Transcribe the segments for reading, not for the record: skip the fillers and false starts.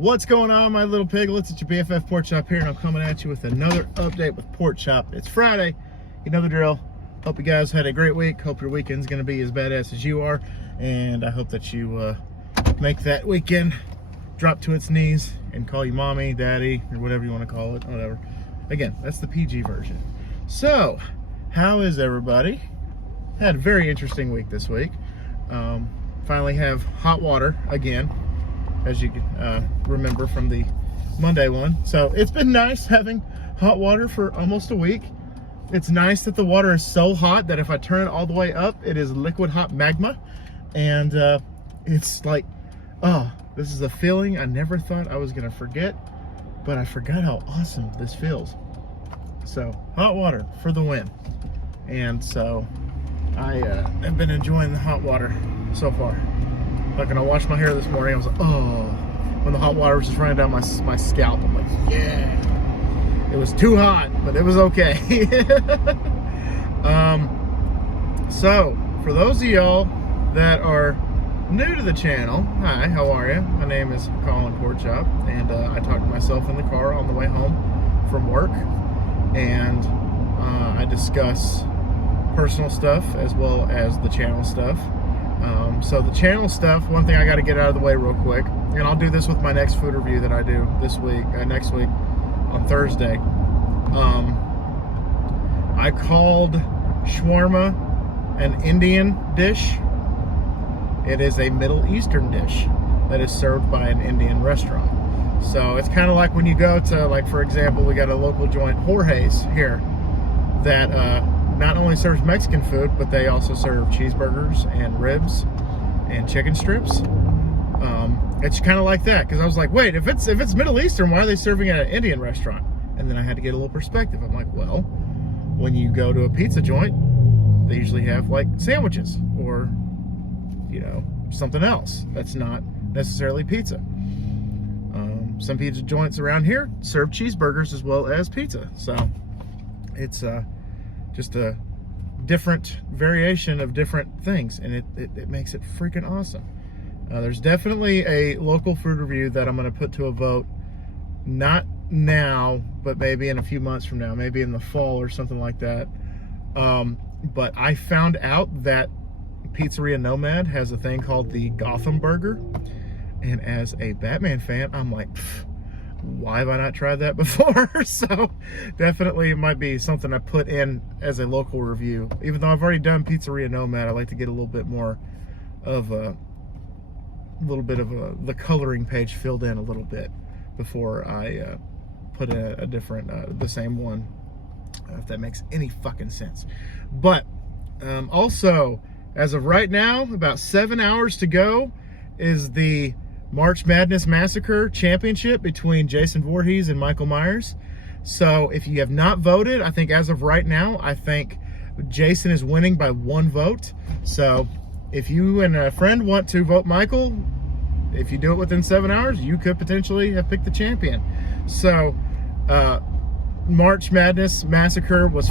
What's going on, my little piglets? It's your BFF Pork Chop here, and I'm coming at you with another update with Pork Chop. It's Friday. You know the drill. Hope you guys had a great week. Hope your weekend's going to be as badass as you are, and I hope that you make that weekend drop to its knees and call you mommy, daddy, or whatever you want to call it, whatever. Again, that's the PG version. So, how is everybody? Had a very interesting week this week. Finally have hot water again, as you can remember from the Monday one. So it's been nice having hot water for almost a week. It's nice that the water is so hot that if I turn it all the way up, it is liquid hot magma. And it's like, oh, this is a feeling I never thought I was gonna forget, but I forgot how awesome this feels. So hot water for the win. And so I have been enjoying the hot water so far. Like when I washed my hair this morning, I was like, oh, when the hot water was just running down my scalp, I'm like, yeah. It was too hot, but it was okay. So for those of y'all that are new to the channel, hi, how are you? My name is Colin Pork Chop, and I talk to myself in the car on the way home from work, and I discuss personal stuff as well as the channel stuff. So the channel stuff, one thing I got to get out of the way real quick, and I'll do this with my next food review that I do this week, next week on Thursday. I called shawarma an Indian dish. It is a Middle Eastern dish that is served by an Indian restaurant. So it's kind of like when you go to, like, for example, we got a local joint, Jorge's here, that not only serves Mexican food, but they also serve cheeseburgers and ribs and chicken strips. It's kind of like that, because I was like, wait, if it's Middle Eastern, why are they serving it at an Indian restaurant? And then I had to get a little perspective. I'm like, well, when you go to a pizza joint, they usually have like sandwiches or, you know, something else that's not necessarily pizza. Some pizza joints around here serve cheeseburgers as well as pizza. So it's just a different variation of different things, and it makes it freaking awesome. There's definitely a local food review that I'm going to put to a vote, not now, but maybe in a few months from now, maybe in the fall or something like that. But I found out that Pizzeria Nomad has a thing called the Gotham Burger, and as a Batman fan, I'm like, why have I not tried that before? So definitely it might be something I put in as a local review. Even though I've already done Pizzeria Nomad, I like to get a little bit more of the coloring page filled in a little bit before I put a different, the same one, if that makes any fucking sense. But also, as of right now, about 7 hours to go is the March Madness Massacre Championship between Jason Voorhees and Michael Myers. So if you have not voted, I think as of right now, I think Jason is winning by 1 vote. So if you and a friend want to vote Michael, if you do it within 7 hours, you could potentially have picked the champion. So March Madness Massacre was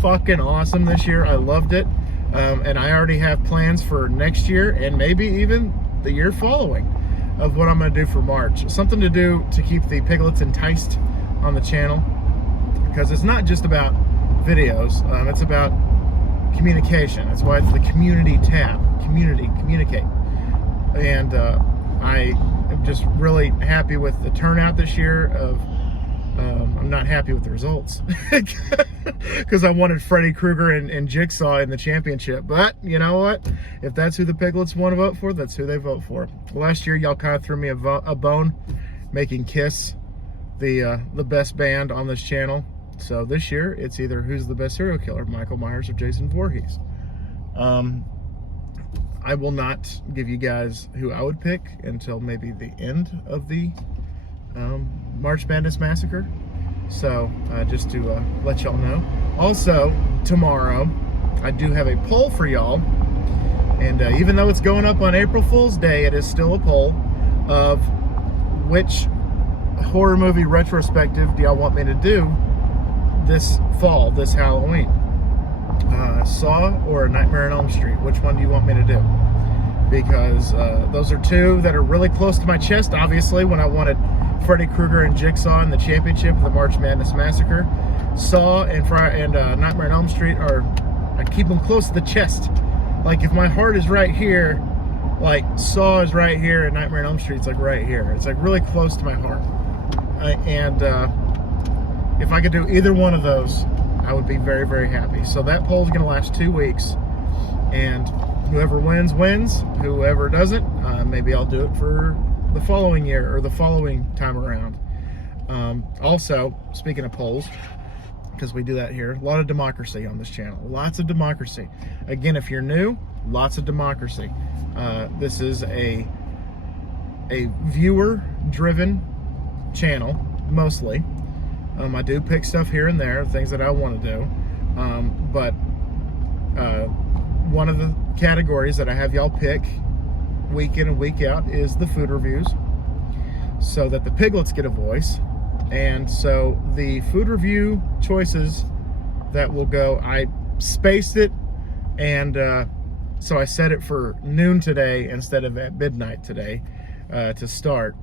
fucking awesome this year. I loved it. And I already have plans for next year and maybe even the year following of what I'm going to do for March. Something to do to keep the piglets enticed on the channel, because it's not just about videos, it's about communication. That's why it's the community tab. Communicate. And I am just really happy with the turnout this year. I'm not happy with the results because I wanted Freddy Krueger and Jigsaw in the championship. But you know what? If that's who the piglets want to vote for, that's who they vote for. Last year, y'all kind of threw me a bone making Kiss the best band on this channel. So this year, it's either who's the best serial killer, Michael Myers or Jason Voorhees. I will not give you guys who I would pick until maybe the end of the March Madness Massacre. So just to let y'all know. Also, tomorrow I do have a poll for y'all, and even though it's going up on April Fool's Day, it is still a poll of which horror movie retrospective do y'all want me to do this fall, this Halloween. Saw or Nightmare on Elm Street? Which one do you want me to do? because those are two that are really close to my chest. Obviously, when I wanted Freddy Krueger and Jigsaw in the championship of the March Madness Massacre, Saw and Nightmare on Elm Street I keep them close to the chest. Like, if my heart is right here, like Saw is right here and Nightmare on Elm Street's like right here. It's like really close to my heart. If I could do either one of those, I would be very, very happy. So that poll is going to last 2 weeks, and whoever wins, wins. Whoever doesn't, maybe I'll do it for the following year or the following time around. Also, speaking of polls, because we do that here, a lot of democracy on this channel. Lots of democracy. Again, if you're new, lots of democracy. This is a viewer-driven channel, mostly. I do pick stuff here and there, things that I want to do. But one of the categories that I have y'all pick week in and week out is the food reviews, so that the piglets get a voice. And so the food review choices that will go, I spaced it, and so I set it for noon today instead of at midnight today to start.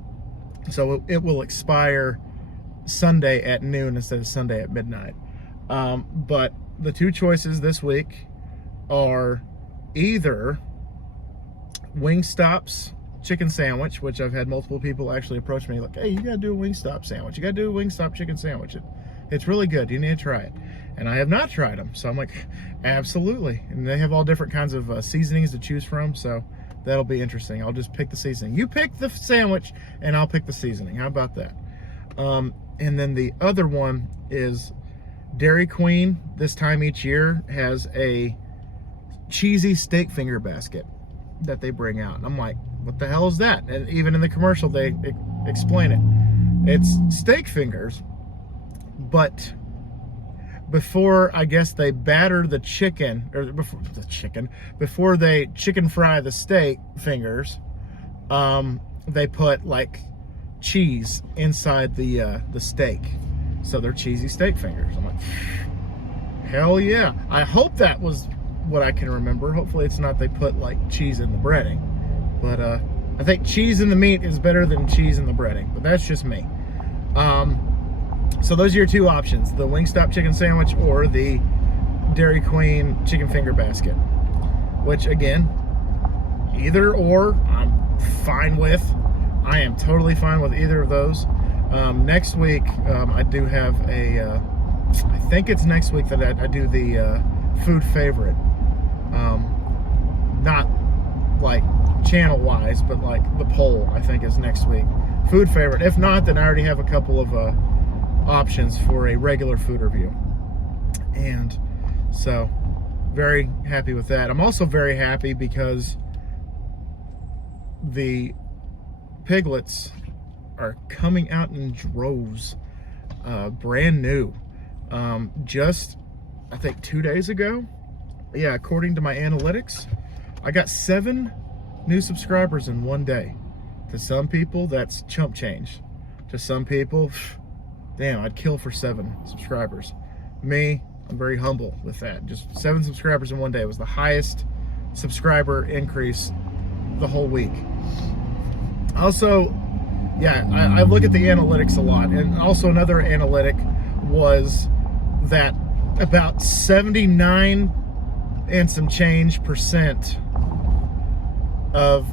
So it will expire Sunday at noon instead of Sunday at midnight. But the two choices this week are either Wingstop's chicken sandwich, which I've had multiple people actually approach me like, hey, you gotta do a Wingstop sandwich. You gotta do a Wingstop chicken sandwich. It's really good. You need to try it. And I have not tried them. So I'm like, absolutely. And they have all different kinds of seasonings to choose from. So that'll be interesting. I'll just pick the seasoning. You pick the sandwich and I'll pick the seasoning. How about that? And then the other one is Dairy Queen, this time each year, has a cheesy steak finger basket that they bring out. And I'm like, what the hell is that? And even in the commercial, they explain it. It's steak fingers, but before, I guess, they batter the chicken, or before they chicken fry the steak fingers, they put like cheese inside the steak, so they're cheesy steak fingers. I'm like, hell yeah. I hope that was what I can remember. Hopefully it's not they put like cheese in the breading, but I think cheese in the meat is better than cheese in the breading, but that's just me. So those are your two options, the Wingstop chicken sandwich or the Dairy Queen chicken finger basket, which again, either or I'm fine with. I am totally fine with either of those. Next week, I do have I think it's next week that I do the food favorite. Not like channel wise, but like the poll, I think, is next week. Food favorite. If not, then I already have a couple of options for a regular food review. And so, very happy with that. I'm also very happy because the piglets are coming out in droves, brand new. Just, I think 2 days ago, yeah, according to my analytics, I got 7 new subscribers in one day. To some people, that's chump change. To some people, damn, I'd kill for 7 subscribers. Me, I'm very humble with that. Just 7 subscribers in one day was the highest subscriber increase the whole week. Also, yeah, I look at the analytics a lot, and also another analytic was that about 79 and some change % of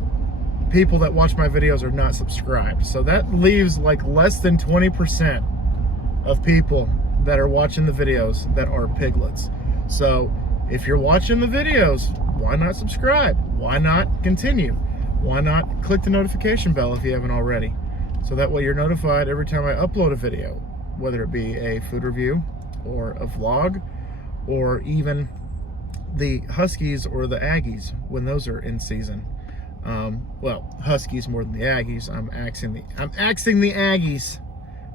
people that watch my videos are not subscribed. So that leaves like less than 20% of people that are watching the videos that are piglets. So if you're watching the videos, why not subscribe? Why not continue? Why not click the notification bell if you haven't already? So that way you're notified every time I upload a video, whether it be a food review or a vlog, or even the Huskies or the Aggies when those are in season. Well, Huskies more than the Aggies. I'm axing the Aggies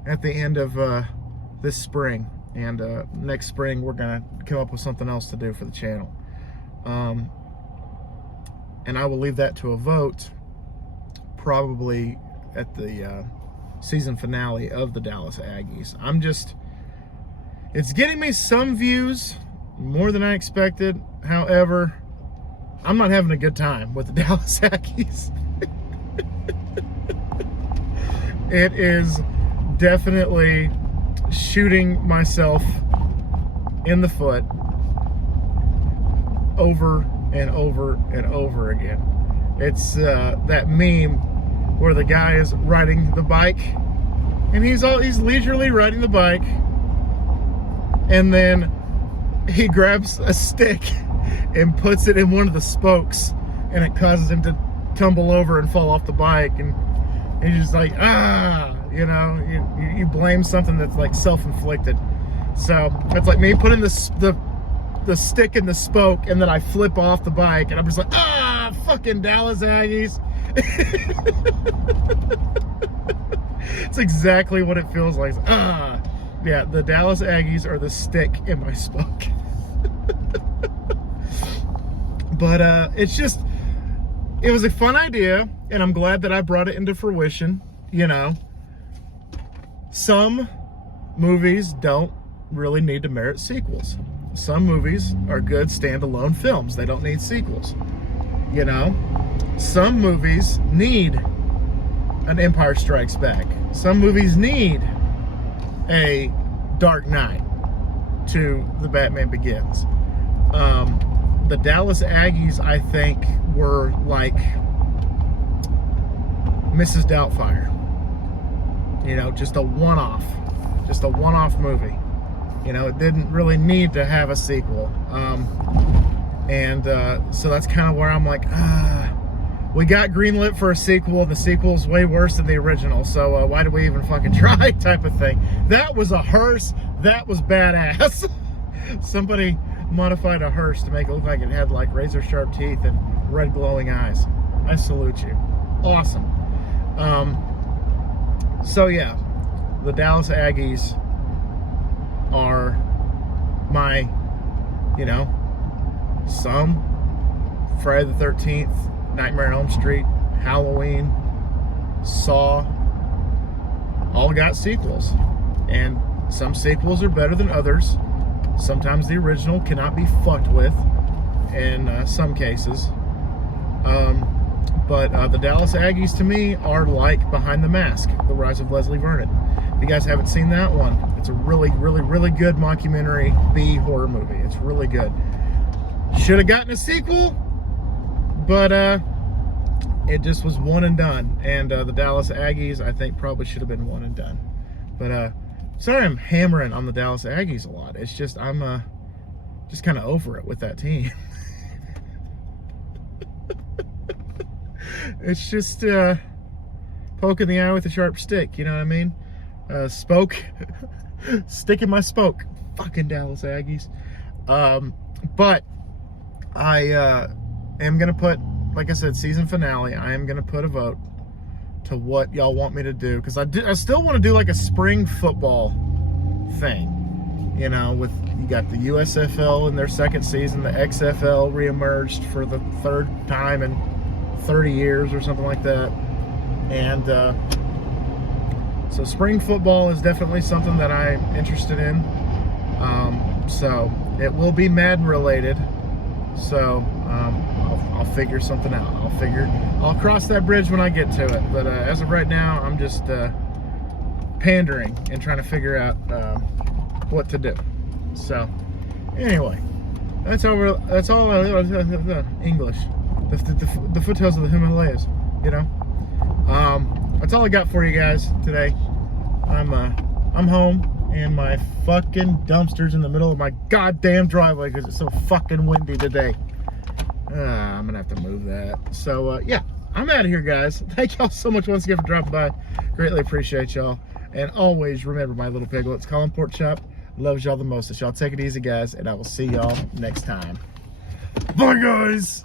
at the end of this spring, and next spring we're gonna come up with something else to do for the channel. And I will leave that to a vote probably at the season finale of the Dallas Aggies. It's getting me some views, more than I expected. However, I'm not having a good time with the Dallas Aggies. It is definitely shooting myself in the foot over and over and over again. It's that meme where the guy is riding the bike, and he's leisurely riding the bike, and then he grabs a stick and puts it in one of the spokes, and it causes him to tumble over and fall off the bike, and he's just like, you know, you blame something that's like self-inflicted. So it's like me putting the stick in the spoke, and then I flip off the bike, and I'm just like, fucking Dallas Aggies. It's exactly what it feels like. Yeah, the Dallas Aggies are the stick in my spoke. But it was a fun idea, and I'm glad that I brought it into fruition. You know, some movies don't really need to merit sequels. Some movies are good standalone films. They don't need sequels. You know, some movies need an Empire Strikes Back. Some movies need a Dark Knight to the Batman Begins. The Dallas Aggies, I think, were like Mrs. Doubtfire. You know, just a one-off movie. You know, it didn't really need to have a sequel. So that's kind of where I'm like, we got greenlit for a sequel, and the sequel's way worse than the original, so why do we even fucking try, type of thing. That was a hearse. That was badass. Somebody modified a hearse to make it look like it had like razor sharp teeth and red glowing eyes. I salute you. Awesome. So yeah, the Dallas Aggies are my, you know, some Friday the 13th, Nightmare on Elm Street, Halloween, Saw, all got sequels. And some sequels are better than others. Sometimes the original cannot be fucked with in some cases. But the Dallas Aggies, to me, are like Behind the Mask, The Rise of Leslie Vernon. If you guys haven't seen that one, it's a really, really, really good mockumentary B horror movie. It's really good. Should have gotten a sequel, but it just was one and done. And the Dallas Aggies, I think, probably should have been one and done. But sorry I'm hammering on the Dallas Aggies a lot. It's just I'm just kind of over it with that team. It's just poking the eye with a sharp stick, you know what I mean? Spoke, stick in my spoke. Fucking Dallas Aggies. But I am gonna put, like I said, season finale. I am gonna put a vote to what y'all want me to do, because I still want to do like a spring football thing. You know, with you got the USFL in their second season, the XFL reemerged for the third time in 30 years or something like that. And so spring football is definitely something that I'm interested in. So it will be Madden related. So I'll figure something out. I'll cross that bridge when I get to it. But as of right now, I'm just pandering and trying to figure out what to do. So anyway, that's all English. The foothills of the Himalayas, you know. That's all I got for you guys today. I'm home, and my fucking dumpster's in the middle of my goddamn driveway because it's so fucking windy today. I'm gonna have to move that. So yeah, I'm out of here, guys. Thank y'all so much once again for dropping by. Greatly appreciate y'all. And always remember, my little piglets, Colin Pork Chop loves y'all the most. So y'all take it easy, guys, and I will see y'all next time. Bye, guys.